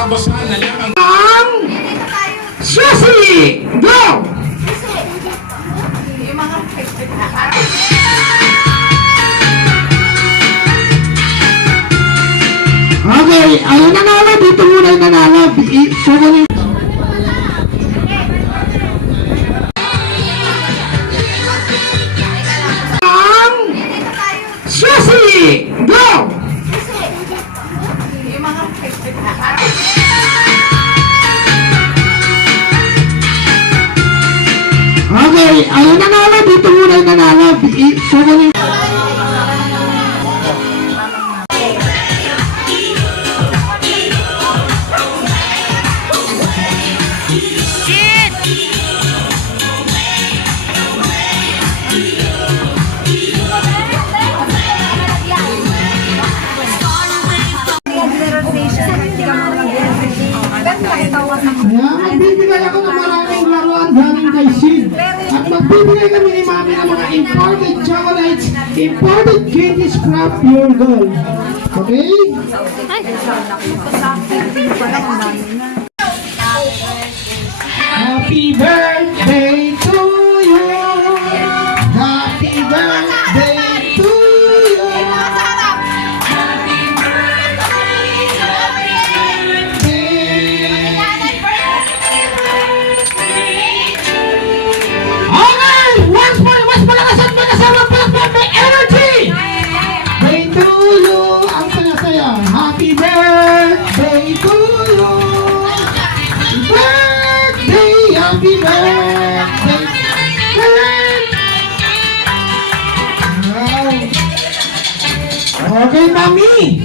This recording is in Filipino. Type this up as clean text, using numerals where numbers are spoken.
Mababasahan na lang ang... Susi! Go! Okay, ayun nanalo. Dito muna yung nanalo. Susi! Susi! Go! Okay, ayun nanalo. Dito muna yung nanalo. Susi! Kaya magbibigay ako ng maraming laruan galing kay Sid. At magbibigay kami ni Mami ng mga imported chocolates, imported candies from Pure Gold. Okay? Happy birthday to you. Happy birthday to you. Happy okay! Once more, mas malakasan mo kasama palakpak, may energy! Day to you, ang saya-saya. Happy birthday to you. Happy birthday. Wow. Okay, Mami.